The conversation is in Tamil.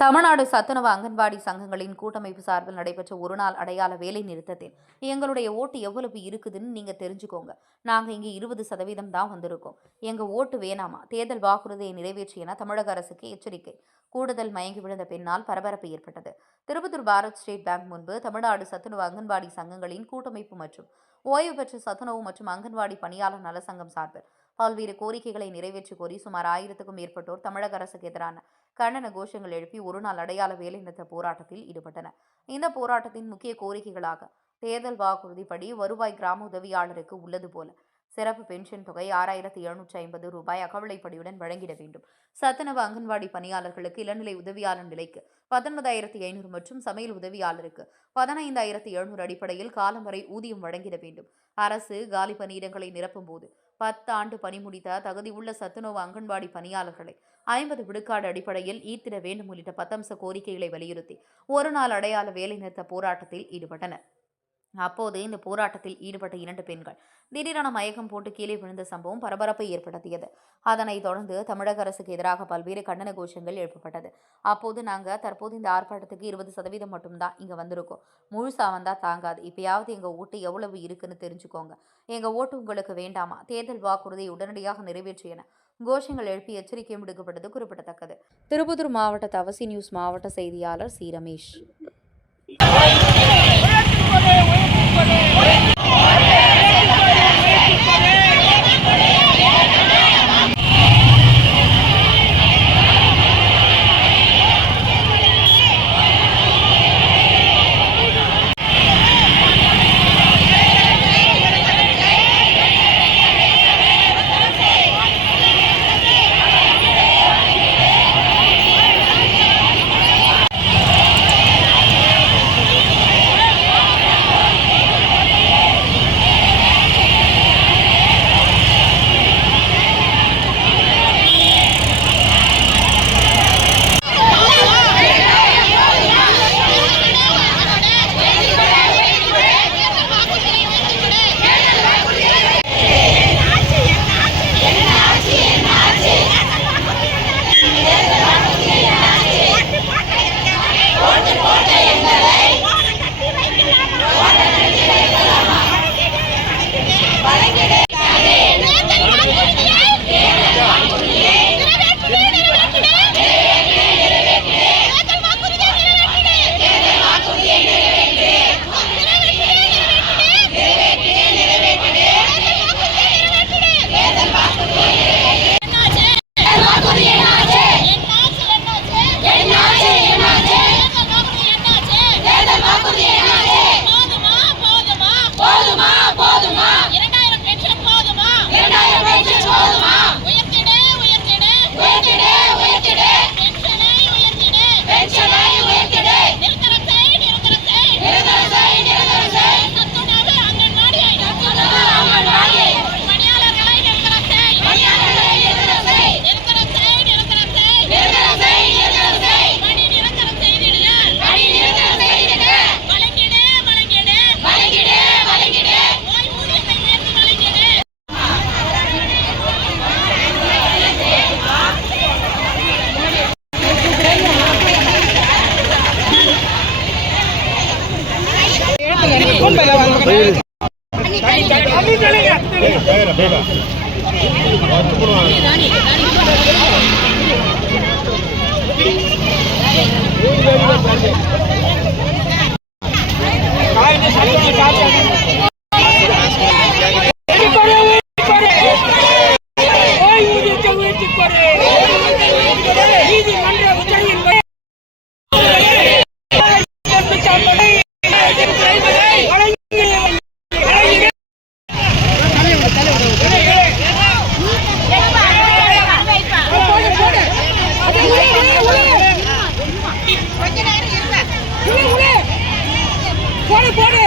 தமிழ்நாடு சத்துணவு அங்கன்வாடி சங்கங்களின் கூட்டமைப்பு சார்பில் நடைபெற்ற ஒருநாள் அடையாள வேலை நிறுத்தத்தில் எங்களுடைய ஓட்டு எவ்வளவு இருக்குதுன்னு நீங்க தெரிஞ்சுக்கோங்க. நாங்க இங்கே 20% தான் வந்திருக்கோம். எங்க ஓட்டு வேணாமா, தேர்தல் வாக்குறுதியை நிறைவேற்றி என தமிழக அரசுக்கு எச்சரிக்கை. கூடுதல் மயங்கி விழுந்த பின்னால் பரபரப்பு ஏற்பட்டது. திருப்பத்தூர் பாரத் ஸ்டேட் பேங்க் முன்பு தமிழ்நாடு சத்துணவு அங்கன்வாடி சங்கங்களின் கூட்டமைப்பு மற்றும் ஓய்வு பெற்ற சத்துணவு மற்றும் அங்கன்வாடி பணியாளர் நல சங்கம் சார்பில் பல்வேறு கோரிக்கைகளை நிறைவேற்றி கோரி சுமார் 1000க்கும் மேற்பட்டோர் தமிழக அரசுக்கு எதிரான கண்டன கோஷங்கள் எழுப்பி ஒருநாள் அடையாள வேலைநிறுத்த போராட்டத்தில் ஈடுபட்டனர். இந்த போராட்டத்தின் முக்கிய கோரிக்கைகளாக தேர்தல் வாக்குறுதிப்படி வருவாய் கிராம உதவியாளருக்கு உள்ளது போல சிறப்பு பென்ஷன் தொகை 6750 ரூபாய் அகவிலைப்படியுடன் வழங்கிட வேண்டும். சத்துணவு அங்கன்வாடி பணியாளர்களுக்கு இளநிலை உதவியாளர் நிலைக்கு 19500 மற்றும் சமையல் உதவியாளருக்கு 15700 அடிப்படையில் காலம் வரை ஊதியம் வழங்கிட வேண்டும். அரசு காலி பணியிடங்களை நிரப்பும் போது 10 ஆண்டு பணி முடித்த தகுதியுள்ள சத்துணவு அங்கன்வாடி பணியாளர்களை 50 விழுக்காடு அடிப்படையில் ஈர்த்திட வேண்டும் உள்ளிட்ட 10 அம்ச கோரிக்கைகளை வலியுறுத்தி ஒருநாள் அடையாள வேலைநிறுத்த போராட்டத்தில் ஈடுபட்டனர். அப்போது இந்த போராட்டத்தில் ஈடுபட்ட 2 பெண்கள் திடீரென மயக்கம் போட்டு கீழே விழுந்த சம்பவம் பரபரப்பை ஏற்படுத்தியது. அதனைத் தொடர்ந்து தமிழக அரசுக்கு எதிராக பல்வேறு கண்டன கோஷங்கள் எழுப்பப்பட்டது. அப்போது தற்போது இந்த ஆர்ப்பாட்டத்துக்கு 20% மட்டும்தான் இங்க வந்திருக்கோம். முழுசா வந்தா தாங்காது. இப்பயாவது எங்க ஓட்டு எவ்வளவு இருக்குன்னு தெரிஞ்சுக்கோங்க. எங்க ஓட்டு உங்களுக்கு வேண்டாமா, தேர்தல் வாக்குறுதியை உடனடியாக நிறைவேற்று என கோஷங்கள் எழுப்பி எச்சரிக்கை விடுக்கப்பட்டது குறிப்பிடத்தக்கது. திருப்பத்தூர் மாவட்ட தவசி நியூஸ் மாவட்ட செய்தியாளர் சி ரமேஷ். போடு